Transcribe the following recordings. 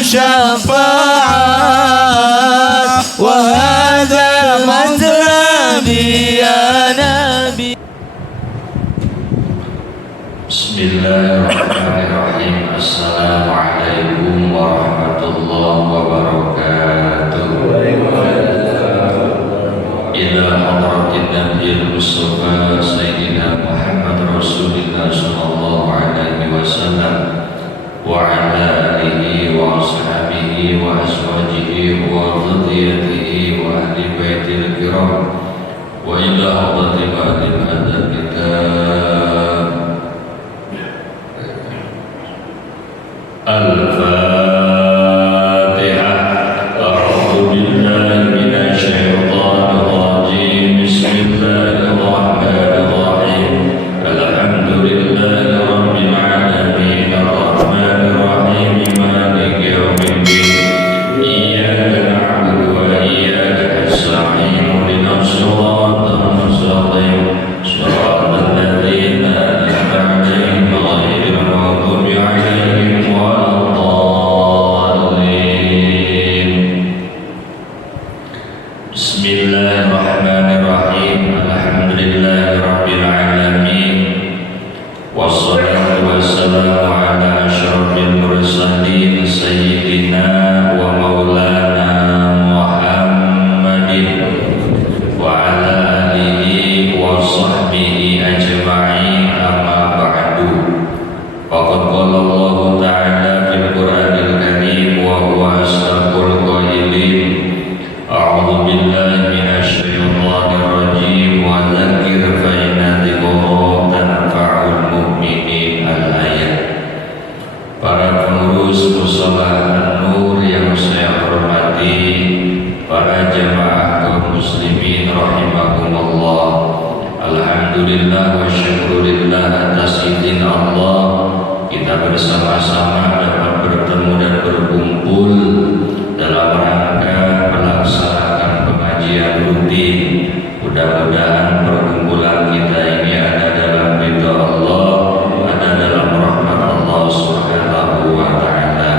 شفاعات وهذا مطلبي يا نبي. Bismillahirrahmanirrahim. Assalamualaikum warahmatullahi wabarakatuh. Ila hadratin Nabiyil Mustafa Sayyidina Muhammad Rasulillah sallallahu alaihi wasallam wa ala alihi wa ashabihi wa azwajihi wa dhurriyyatihi wa ahli baitil kiram wa ila hadratin hadzal kitab Al-Fatihah. A'udzu billahi minasy syaithanir rajim. Bismillahirrahmanirrahim. Alhamdulillahi rabbil alamin. Arrahmanir rahim. Maliki yaumiddin. Iyyaka na'budu wa iyyaka nasta'in. Ihdinas siratal mustaqim. Shiratal ladzina an'amta 'alaihim ghairil maghdubi 'alaihim Bismillahirrahmanirrahim. Alhamdulillahirabbil alamin. Wassalatu wassalamu ala asyrafil mursalin sayyidina wa maulana Muhammadin wa ala alihi wa sahbihi ajma'in, amma ba'du. Faqad qala Allah ta'ala fil Qur'anil Karim wa huwa asdaqul qailin. A'udzu billahi minasy syaithanir rajim wa dzakir fa inna dzikra tanfa'ul mu'minin. Al-ayat. Para pengurus Mushola An-Nur yang saya hormati, para jamaah kaum muslimin rahimakumullah. Alhamdulillah wa syukurillah atas izin Allah kita bersama-sama dapat bertemu dan berkumpul dalam rangka melaksanakan pengajian rutin. Mudah-mudahan perkumpulan kita ini ada dalam ridha Allah, ada dalam rahmat Allah Subhanahu wa ta'ala.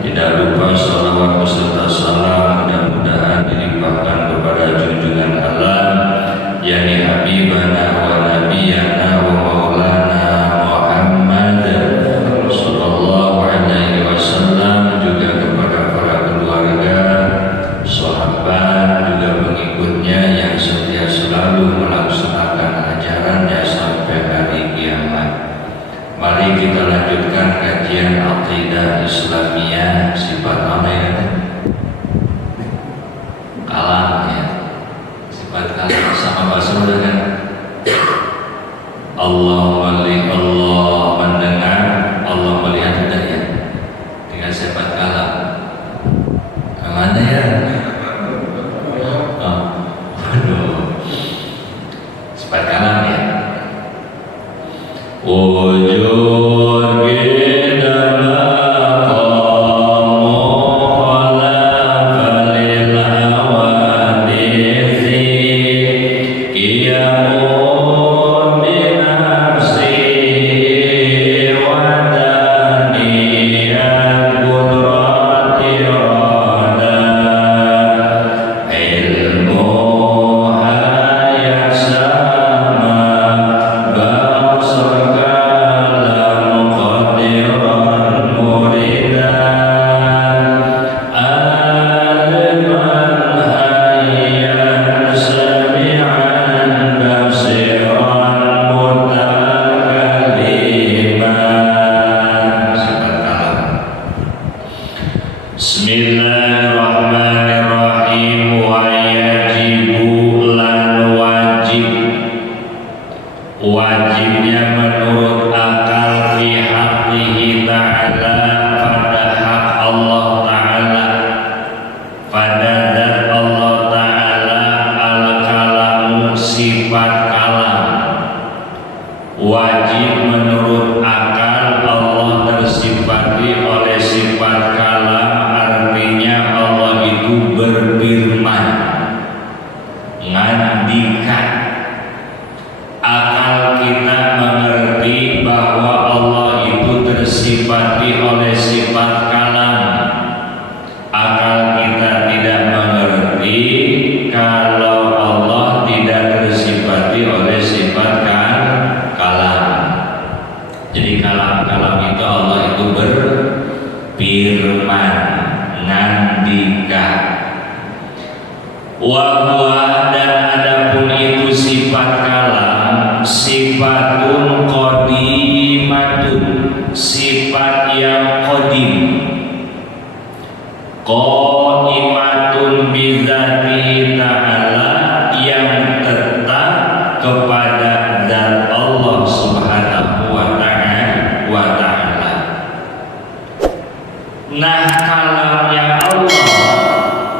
Tidak lupa salawat beserta salam mudah-mudahan dilimpahkan kepada junjungan Allah, yakni Habibana wa Nabiyana wa Maulana Muhammad sallallahu alaihi wasallam, juga kepada para keluarga, sahabat, juga pengikutnya yang setia selalu melaksanakan ajarannya sampai hari kiamat. Mari kita lanjutkan kajian Aqidah Islamiyah. Sifat mana ya? Kalam ya. Sifat kalam sama bahasa udah kan? Allah melihat, Allah mendengar, Allah melihat, udah ya. Dengan sifat kalam. Kemana ya? Sifat kalam ya. Wujud kita maqamu khalafalil awadisi qiyamun binafsi wa daniyan qudrati rada ilmu hayasama basar kalam qadiran muridan aliman hayyan sami'an basiran mutakaliman. Bismillahirrahmanirrahim. Wa yajibu lan wajib, wajibnya menurut akal fi haqqihi ta'ala, pada hak Allah ta'ala, pada zat Allah ta'ala, al-kalamu sifat kalam. Wajib menurut akal Allah tersifati oleh sifat kalam, artinya Allah itu berfirman, ngandikan. Akal kita mengerti bahwa Allah itu tersifati oleh sifat kalam, Wa dan adapun itu sifat kalam sifatun qadimatun, sifat yang qadim, qadimatun bizatihi ta'ala, yang tetap kepada zat Allah subhanahu wa ta'ala. Nah, kalamnya Allah,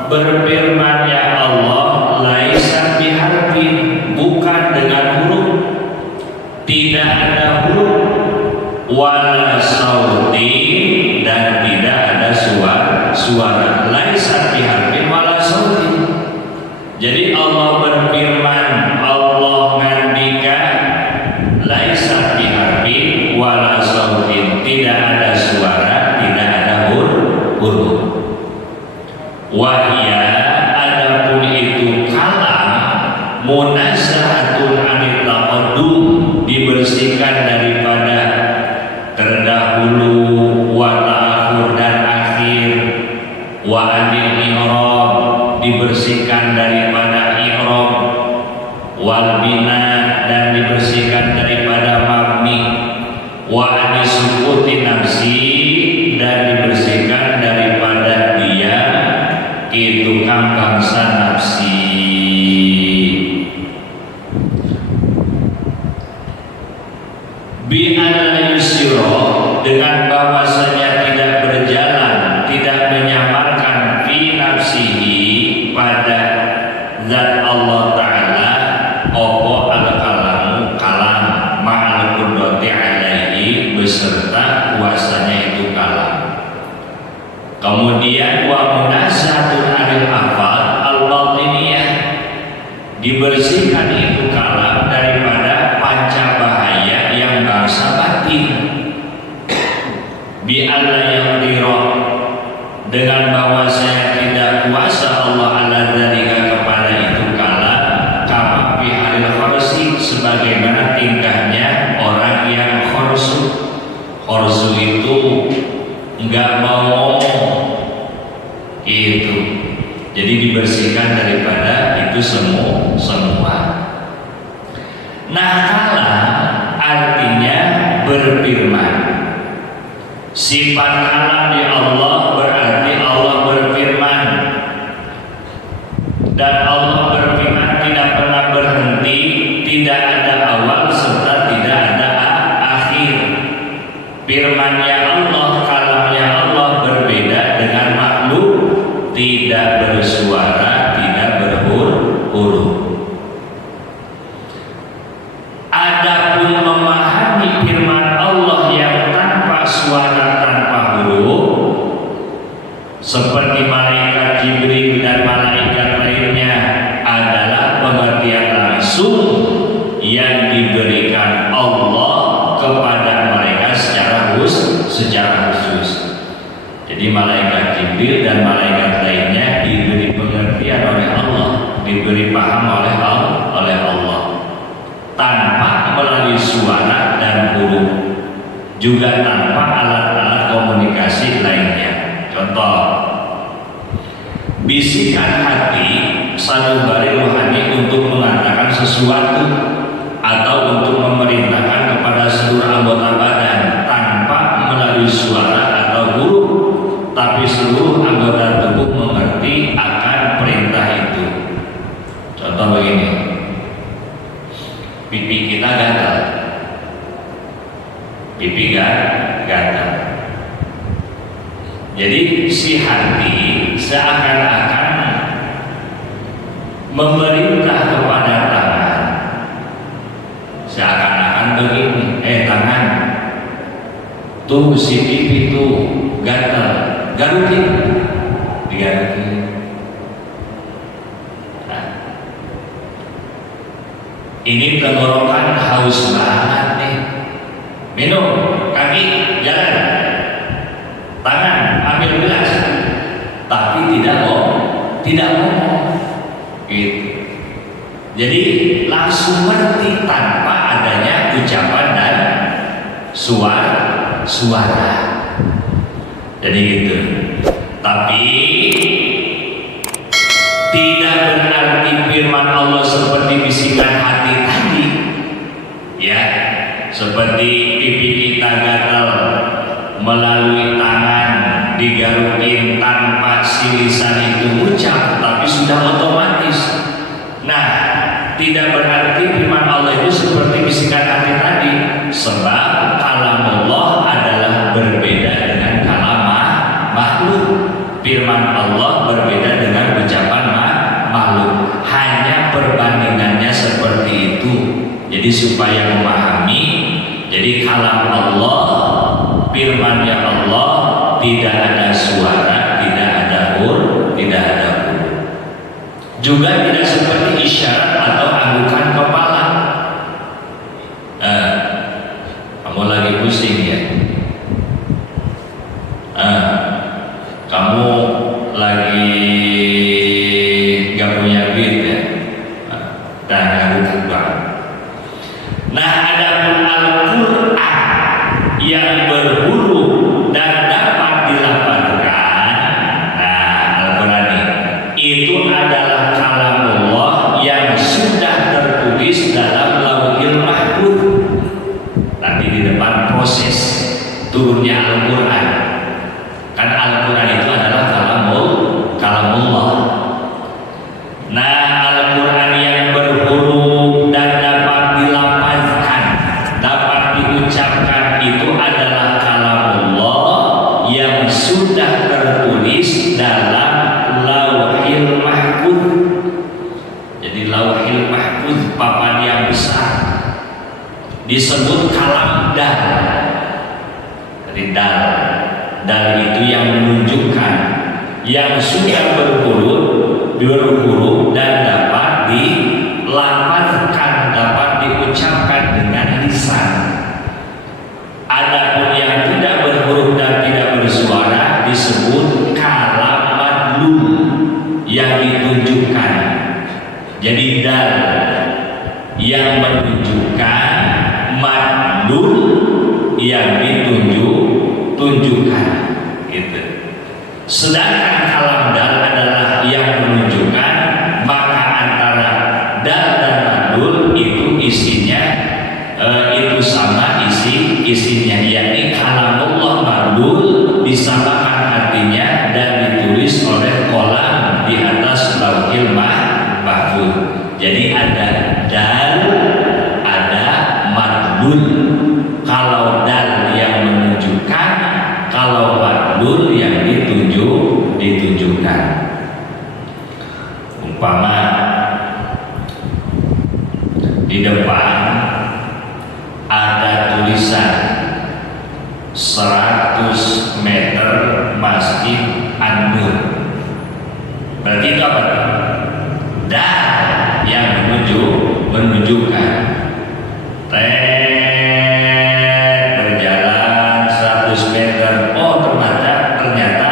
berfirman ya Allah, laisa biharfin, bukan dengan huruf, tidak ada huruf, wala sautin, dan tidak ada suara. Laisa biharfin wala sautin. Jadi Allah berfirman, Allah ngendikan laisa biharfin wala sautin, tidak ada suara, tidak ada huruf. Wahya adapun itu kalam munazzahatun anil taqaddum, dibersihkan daripada terdahulu, wa ta'akhur dan akhir, wa anil i'rab, dibersihkan daripada i'rab, wal bina, dan dibersihkan daripada mabni, wa anis sukuti nafsi, dan dibersihkan daripada dia itu bangsa nafsi. Bi anna yusiro, dengan bahwasanya tidak berjalan, tidak menyamarkan fi nafsihi, pada zat Allah Ta'ala, opo al-kalamu, kalam, ma'al qudrati alaihi, beserta kuasanya itu kalam. Kemudian wa munazzatun anil afal al-batiniyah, dibersihkan itu kalam daripada panca bahaya yang bangsa batin. Bi alla yaqdira, dengan bahwasanya tidak kuasa Allah ala dzalika, kepada itu kalam, kama fi halil kharsi, sebagaimana tingkahnya orang yang kharsu. Kharsu itu enggak mau itu, jadi dibersihkan daripada itu semua. Nah, kalam artinya berfirman. Sifat kalam di Allah berarti Allah berfirman, dan Allah berfirman tidak pernah berhenti, tidak ada awal serta tidak ada akhir. Firman-Nya Allah, kalamnya Allah berbeda dengan makhluk, tidak bersuara, tidak berhuruf. Adapun memahami firman Allah yang tanpa suara, tanpa huruf, seperti malaikat Jibril dan malaikat lainnya, adalah pengertian langsung yang diberikan Allah kepada mereka secara khusus. Jadi malaikat Jibril dan malaikat lainnya diberi pengertian oleh Allah, diberi paham oleh Allah, tanpa melalui suara dan huruf, juga tanpa alat-alat komunikasi lainnya. Contoh, bisikan hati sanubari rohani untuk mengatakan sesuatu atau untuk memerintahkan kepada seluruh anggota badan tanpa melalui suara atau huruf, tapi seluruh anggota tubuh mengerti akan perintah itu. Contoh begini, pipi kita gatal, pipi gatal. Jadi si hati seakan-akan memerintah kepada tangan, seakan-akan begini, tangan, tuh si pipi tuh gatal, garukin, digarukin. Nah, ini tenggorokan haus banget nih, minum, kaki jalan, tangan ambil gelas, tapi tidak ngomong, gitu. Jadi langsung ngerti tanpa adanya ucapan dan suara. Jadi gitu. Tapi Tidak berarti firman Allah seperti bisikan hati tadi, ya, seperti pipi kita gatal melalui tangan digarukin tanpa si lisan itu ucap, tapi sudah otomatis. Nah, tidak berarti firman Allah itu seperti bisikan hati tadi, sebab kalam Allah adalah berbeda dengan kalam makhluk. Firman Allah berbeda dengan ucapan makhluk. Hanya perbandingannya seperti itu. Jadi supaya memahami, jadi kalam Allah, firman-Nya Allah tidak ada suara, tidak ada huruf, tidak ada huruf. Juga tidak seperti isyarat atau anggukan kepala. Kamu lagi pusing ya? Kamu lagi gak punya duit ya? Dan ngangguk banget. Nah, adapun Al-Quran yang berhuruf dan dapat dilafalkan, nah Al-Quran itu adalah kalamullah yang sudah tertulis dalam Lauhil Mahfuz. Nanti di depan proses turunnya Al-Quran. Kan Al-Quran itu adalah kalamullah. Nah, Al-Quran yang berhuruf dan dapat dilafazkan, dapat diucapkan itu adalah kalamullah yang sudah tertulis dalam Lauhil Mahfuz. Jadi Lauhil Mahfuz papan yang besar disebut kalam dal. Dari dal itu yang menunjukkan, yang sudah berhuruf dan dapat dilafazkan, dapat diucapkan dengan lisan. Adapun yang tidak berhuruf dan tidak bersuara disebut kalam madlul yang ditunjukkan. Jadi dal yang menunjukkan, madlul yang ditunjukkan, gitu. Sedangkan kalam dal adalah yang menunjukkan, maka antara dal dan madlul itu isinya itu sama isinya, yakni kalamullah madlul disamakan artinya dan ditulis oleh kolam di atas Lauhil Mahfuz. Jadi ada dal, ada madlul. Kalau dal yang menunjukkan, kalau madlul yang ditunjukkan. Umpama di depan ada tulisan 100 meter Masjid An-Nur. Berarti itu apa? Dal yang menunjukkan. Berjalan 100 meter. Oh, ternyata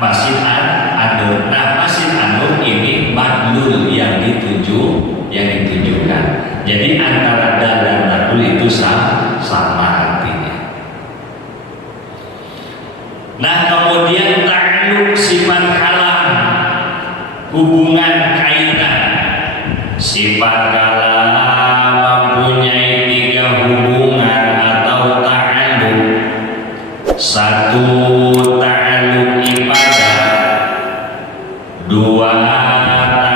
Masjid An-Nur. Nah, Masjid An-Nur ini madlul yang ditunjukkan. Jadi antara dal dan madlul itu sama artinya. Nah, kemudian ta'alluq sifat kalam, hubungan kaitan. Sifat kalam mempunyai 3 hubungan atau ta'alluq. 1 ta'alluq ibadah, 2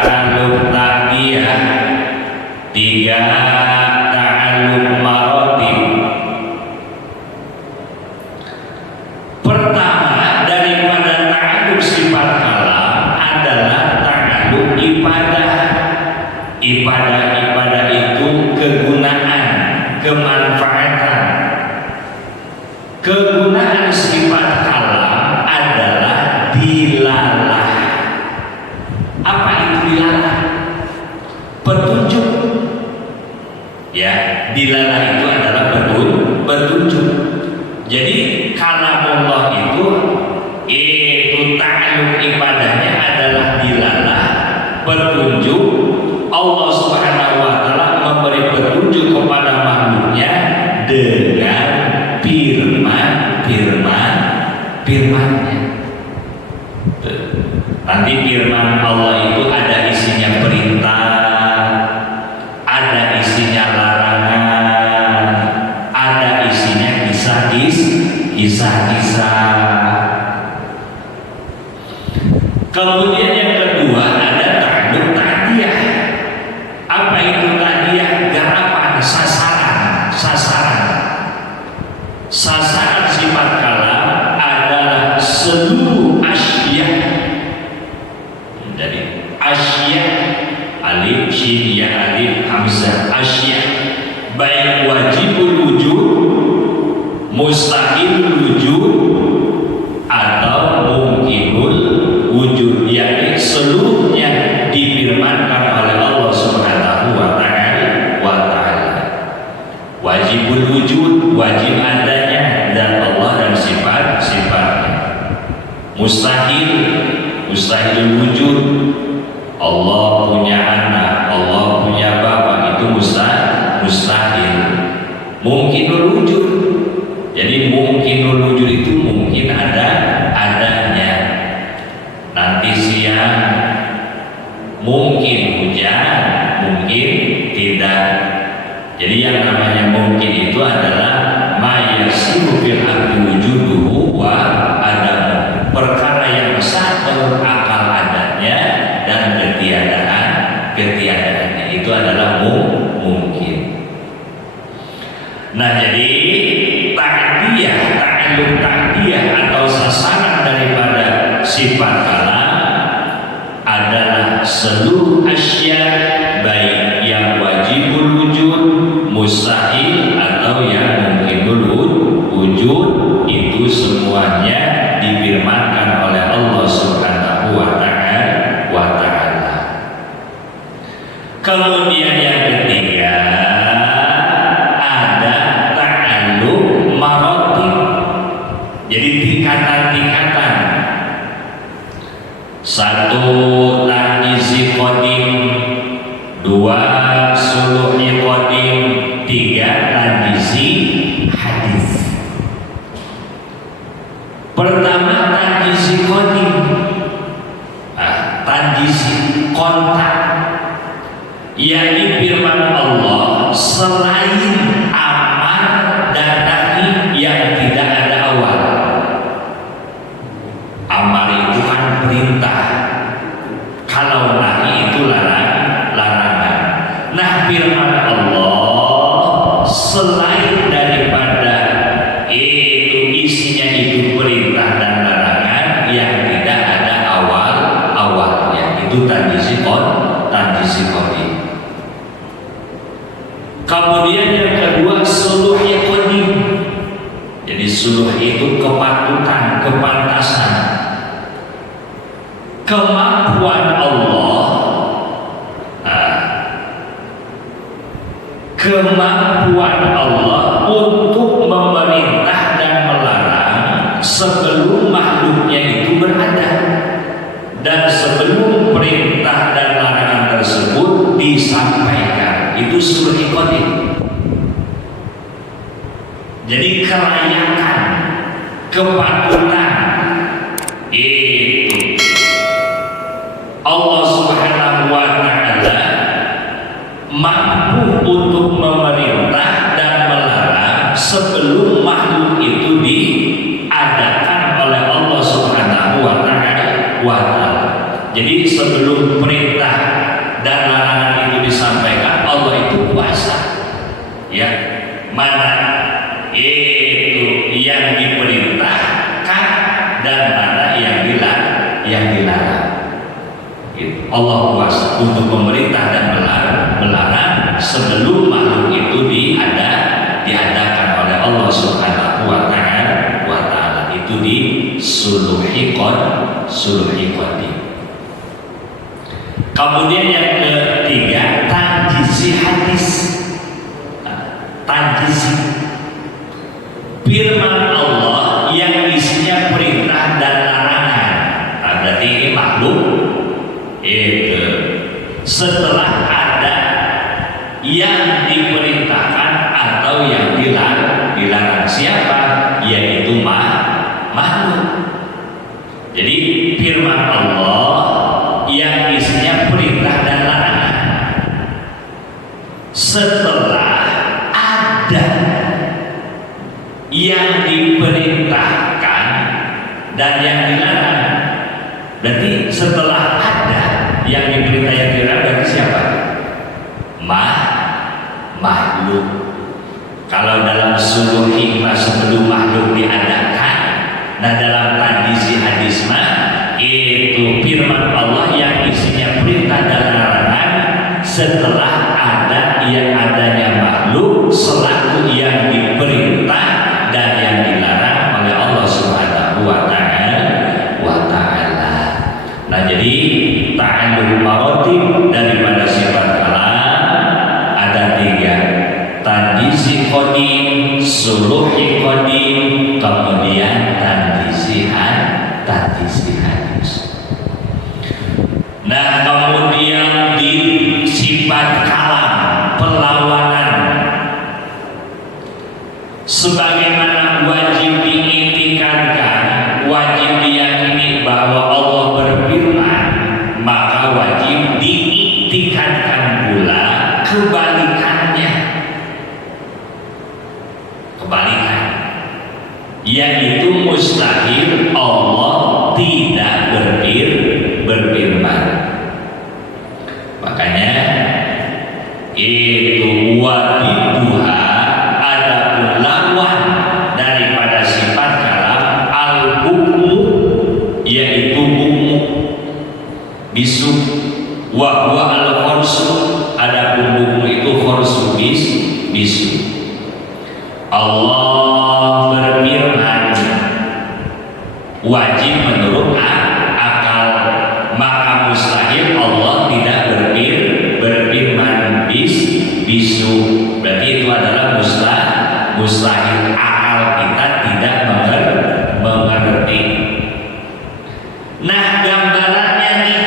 ta'alluq taqiyah, 3 ta'alluq maratib. Pertama daripada ta'alluq sifat kalam adalah ta'alluq ibadah. Ibadah itu kegunaan, kemanfaatan. Kegunaan sifat kalam adalah dilalah. Apa itu dilalah? Petunjuk. Ya, dilalah itu adalah petunjuk. Jadi kalamullah itu ta'alluq ibadahnya adalah dilalah, petunjuk. Allah Subhanahu wa taala memberi petunjuk kepada makhluknya dengan firman-Nya. Nanti firman Allah itu ada hamzah asya, baik wajibul wujud, mustahilul wujud, atau mungkinul wujud, yakni seluruhnya difirmankan oleh Allah Subhanahu wa Ta'ala. Wajibul wujud, wajib adanya dan Allah dan sifat-sifatnya. Mustahilul wujud, Allah punya anak, Allah punya bapak, itu mustahil. Mungkinul wujud, jadi mungkinul wujud itu mungkin adanya. Nanti siang mungkin hujan, mungkin tidak. Jadi yang namanya mungkin itu adalah mayasiru fil abdi wujuduhu wa adamu, perkara yang besar menurut akal adanya dan ketiadaannya itu adalah mungkin. Nah, jadi ta'alluq ta'diyah atau sasaran daripada sifat kalam adalah seluruh asya, baik yang wajibul wujud, mustahil, atau yang mungkinul wujud, itu semuanya difirmankan oleh Allah Subhanahu wa Ta'ala. Kemudian yang ketiga ada ta'alluq maratib, jadi tingkatan-tingkatan. Satu, tanjizi qadim, dua, suluhi qadim, tiga, tanjizi hadis. Pertama, tanjizi qadim, tanjizi kontak, yakni firman Allah selain amar dan nahi yang tidak ada awal. Amar itu kan perintah, kalau nahi itu larangan. Nah, firman Allah selain daripada itu isinya itu perintah dan larangan yang tidak ada awalnya, itu tanjizi qadim. Kemudian yang kedua, suluhi qadim, jadi suluh itu kepatutan, kepantasan, kemampuan Allah, kemampuan Allah untuk memerintah dan melarang sebelum makhluknya itu berada, dan sebelum perintah dan larangan tersebut disampaikan, itu suluhi qadim. Jadi kelayakan, kepatutan itu Allah Subhanahu wa Ta'ala mampu untuk memerintah dan melarang sebelum makhluk itu diadakan oleh Allah Subhanahu wa Ta'ala. Jadi sebelum perintah dan larangan itu disampaikan, Allah itu kuasa, ya, mana itu yang diperintahkan dan mana yang dilarang. Allah kuasa untuk memerintah dan melarang sebelum makhluk itu diadakan oleh Allah Subhanahu wa Ta'ala. Itu di suluhi qadim. Kemudian yang ketiga, tanjizi hadis. Tanjizi firman Allah yang isinya perintah dan larangan. Berarti ini makhluk itu setelah ada yang diperintahkan atau yang dilarang, siapa? Yaitu makhluk. Jadi firman Allah yang isinya perintah dan larangan setelah ada yang diperintahkan dan yang dilarang. Berarti setelah ada yang diperintah yang dilarang, berarti siapa? Makhluk. Kalau dalam suluh hikmah sebelum makhluk diadakan, nah dalam tanjizi hadis itu firman Allah yang isinya perintah dan larangan setelah ada adanya makhluk selaku yang diperintah dan yang dilarang oleh Allah Subhanahu wa Ta'ala. Nah, jadi ta'allul maratib daripada sifat kalam ada 3. Tanjisi qadim, suluhi qadim, kemudian tanjisi hadis. Nah, kemudian di sifat kalam perlawanan sebagaimana wajib diiktikadkan, wajib diyakini bahwa Allah berfirman, maka wajib diiktikadkan pula kebalikan, yaitu mustahil Allah tidak berfirman. Makanya itu wadiduha, adapun lawan daripada sifat kalam al-hukmu, yaitu hukmu bisu, wa huwa al-khorsu, adapun hukmu itu khorsu bisu. Allah berfirman wajib menurut akal, maka mustahil Allah tidak berfirman bisu. Berarti itu adalah mustahil, akal kita tidak mengerti. Nah, gambarannya nih,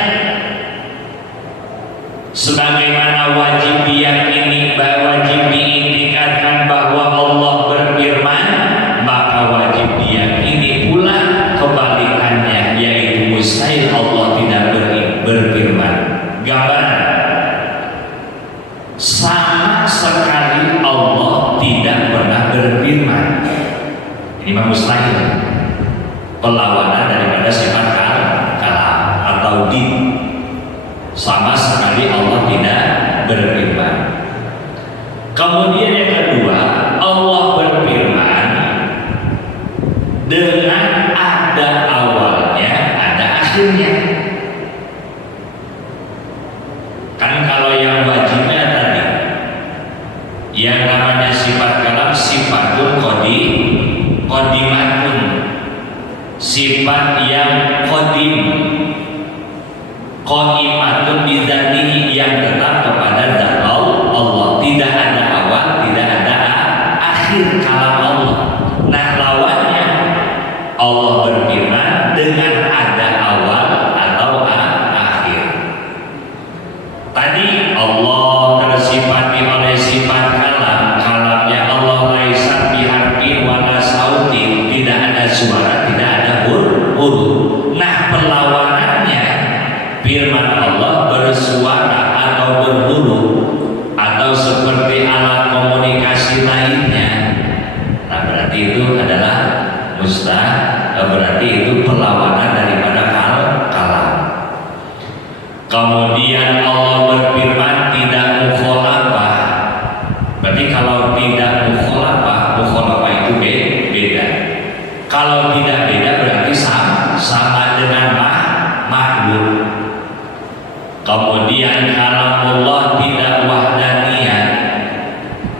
sebagaimana wajib diyakini, wajib diiktikadkan bahwa Allah berfirman, maka wajib diyakini pula kebalikannya, yaitu mustahil Allah tidak berfirman. Gambaran sama sekali Allah tidak pernah berfirman, ini mah mustahil, perlawanan daripada sifat kalam atau din. Sama sekali Allah tidak berfirman. Kemudian yang kedua, Allah berfirman dengan ada awalnya, ada akhirnya. Kan kalau yang wajibnya tadi, yang namanya sifat kalam sifatun qadimatun, sifat yang qadim, qadimatun bidzatihi, yang tetap kepada zat Allah, tidak ada awal, tidak ada akhir kalam Allah. Nah, lawannya Allah berfirman dengan ada awal atau akhir. Tadi Allah tersifati oleh sifat kalam, kalamnya Allah laisa biharfi wala sautin, tidak ada suara, tidak ada huruf. Nah, perlawanannya firman Allah bersuara atau berhuruf atau seperti alat komunikasi lainnya. Nah, berarti itu adalah berarti itu perlawanan daripada kalam. Kemudian Allah berfirman tidak mukhalafah. Berarti kalau tidak mukhalafah itu beda. Kalau tidak beda berarti sama dengan makhluk. Kemudian kalamullah tidak wahdaniyah.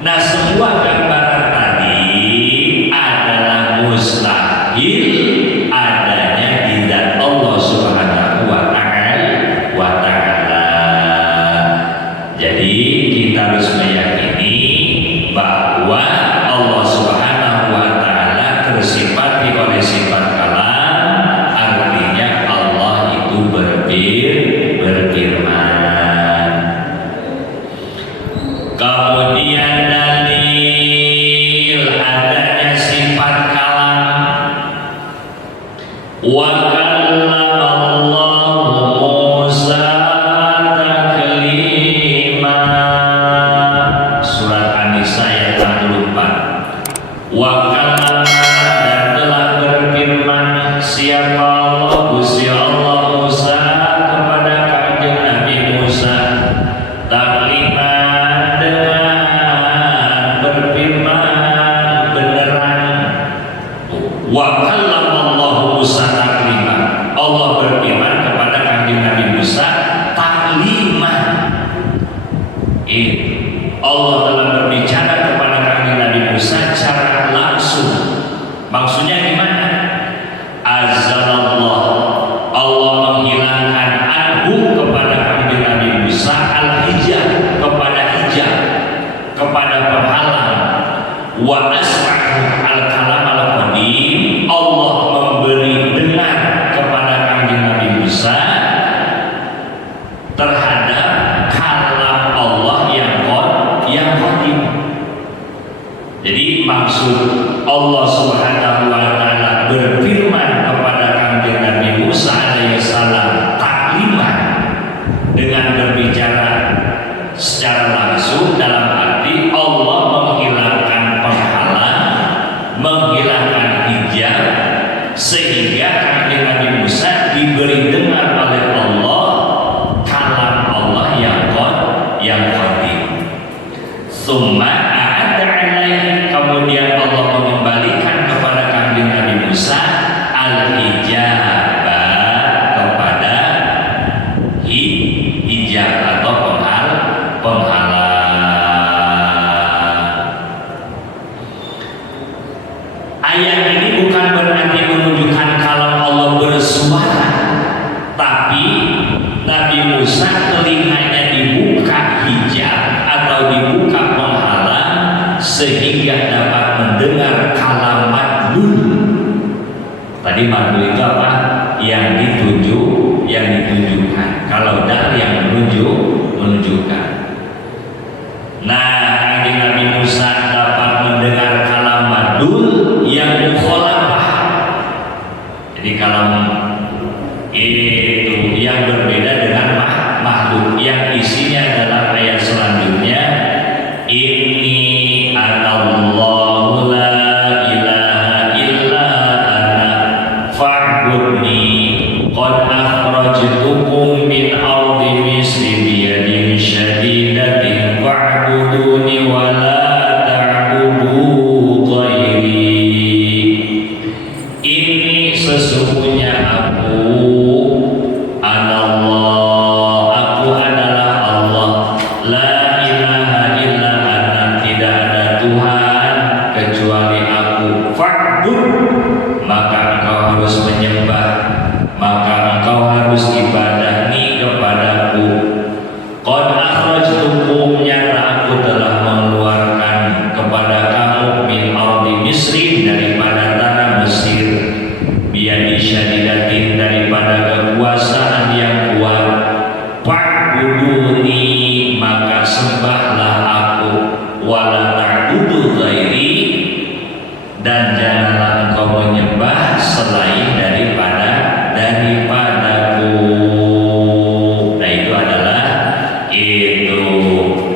Nah, semua gambaran tadi adalah mustahil adanya di zat Allah Subhanahu wa Ta'ala. Jadi kita harus meyakini bahwa Allah Subhanahu wa Ta'ala tersifati oleh sifat kalam, artinya Allah itu berfirman. Kemudian dalil adanya sifat kalam, wa kallamallahu Musa taklima, surat An-Nisa ayat 64. Wa kallama, dan telah berfirman siapa Allah, Gusti Allah, Musa kepada kanjeng Nabi Musa, taklima dengan Allah telah berbicara kepada kami Nabi Musa secara langsung. Maksudnya gimana? Azzalallah, Allah menghilangkan anhu kepada kami Nabi Musa al-hijab, kepada penghalang, wa asma'u al-kalam al-qadim, Allah memberi dengar kepada kami Nabi Musa terhadap kalam Allah yang qadim. Jadi maksud Allah Subhanahu wa taala berfirman kepada kami Nabi Musa alaihissalam takliman, dengan berbicara secara langsung, dalam arti Allah menghilangkan penghalang, menghilangkan hijab, sehingga kami Nabi Musa diberi dengar oleh Allah kalam Allah yang qadim. Summa a'ada alaihi, kemudian Allah mengembalikan kepada kami Nabi Musa al-hijab, kepada hijab atau penghalang. Ayat ini bukan berarti menunjukkan kalau Allah bersuara, tapi Nabi Musa telinganya dibuka hijab atau dibuka penghalang sehingga dapat mendengar kalam madlul. Tadi madlul itu apa? Yang ditunjukkan. Kalau dal yang menunjukkan. Nah, Nabi Musa dapat mendengar kalam madlul yang mukhalafah. Jadi kalam itu yang berbeda dengan makhluk, yang isinya adalah ayat selanjutnya, inni anallahu la ilaha illa ana fa'budni qad akhrajtukum min ardi misri biyadin syadidatin fa'buduni wa la ta'budu ghairi. Ini sesungguhnya aku aku adalah Allah, la ilaha illa ana, tidak ada Tuhan kecuali aku. Fa'bud, maka engkau harus menyembah, maka engkau harus ibadahi kepadaku. Qad akhrajtukum, nyata aku telah mengeluarkan kepada kamu min ardi misri, daripada tanah Mesir, biyadi syadidatin, daripada kekuasaan yang kuat. Fa'buduni, maka sembahlah aku, wala ta'budu ghairi, dan janganlah engkau menyembah selain daripadaku. Nah, itu adalah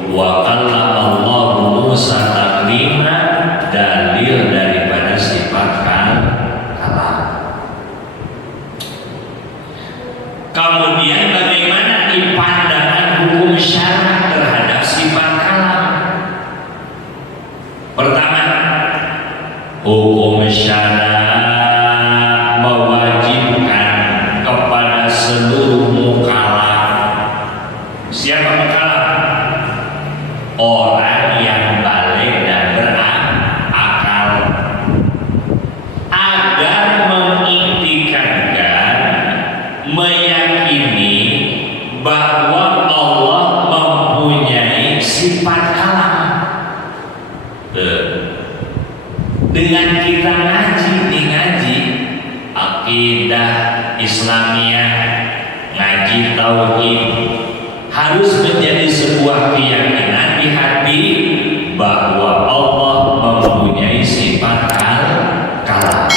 wa kallama Allah Musa taklima, dalil daripada sifat kalam. Kemudian bagaimana pandangan hukum syara terhadap sifat kalam? Pertama, hukum syara mewajibkan kepada seluruh mukallaf. Siapa mukallaf? Orang yang balik dan berakal, agar mengiktikankan, meyakini bahwa Allah mempunyai sifat kalam. Dengan kita ngaji akidah Islamiyah, ngaji tauhid, harus menjadi sebuah keyakinan di hati bahwa Allah mempunyai sifat kalam.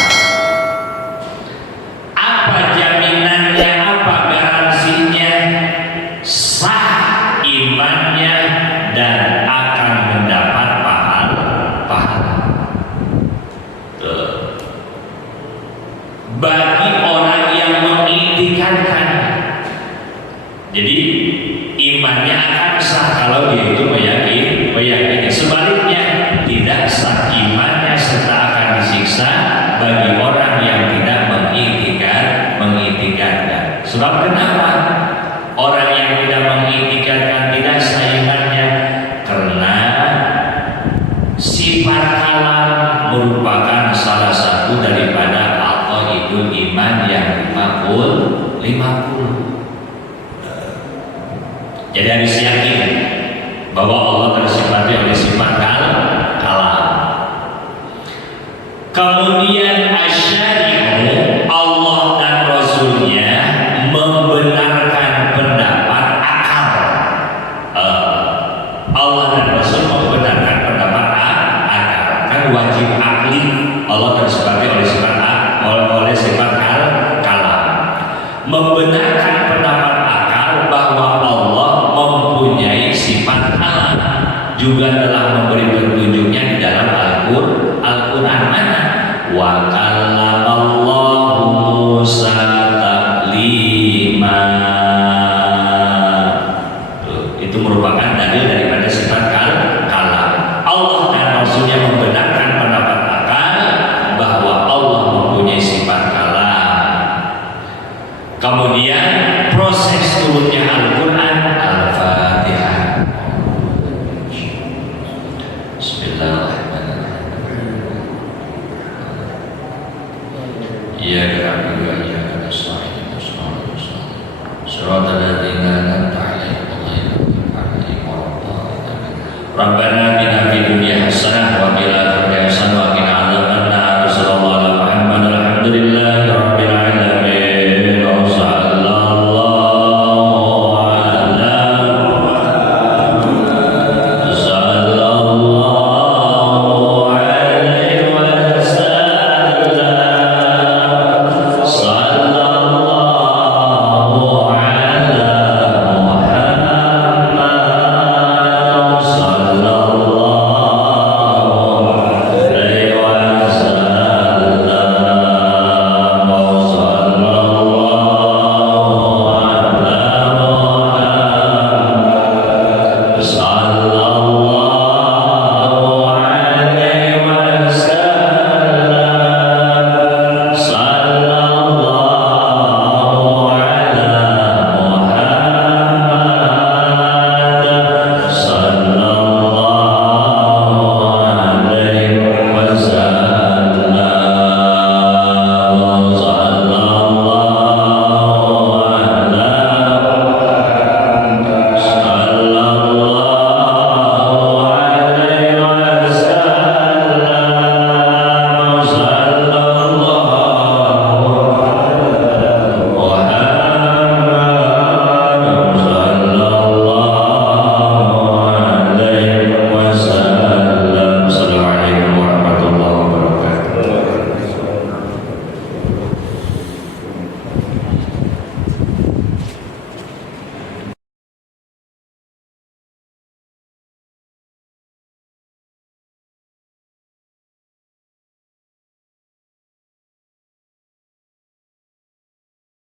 Apa jaminannya, apa garansinya? Sah imannya dan akan mendapat pahala. Bagi orang yang mengiktikannya, jadi imannya akan sah kalau dia itu 50. Jadi harus yakin bahwa Allah tersifati oleh sifat kalam. Kemudian asyari'u, Allah dan Rasulnya membenarkan pendapat akal. Allah dan Rasul membenarkan pendapat akal. Kan wajib akli, Allah tersifati oleh sifat kalam. Membenarkan pendapat akal bahwa Allah mempunyai sifat kalam, juga telah memberi petunjuknya di dalam Al-Quran mana? Wa kallamallahu Musa taklima. Itu merupakan dalil daripada sifat kalam. Allah dan Rasulnya membenarkan pendapat akal bahwa Allah mempunyai sifat kalam. Kemudian proses turunnya Al-Quran, Al-Fatihah. Bismillahirrahmanirrahim. Iyyaka na'budu wa iyyaka nasta'in. Shiratal ladzina an'amta 'alaihim ghairil maghdubi 'alaihim waladdallin. Rabbana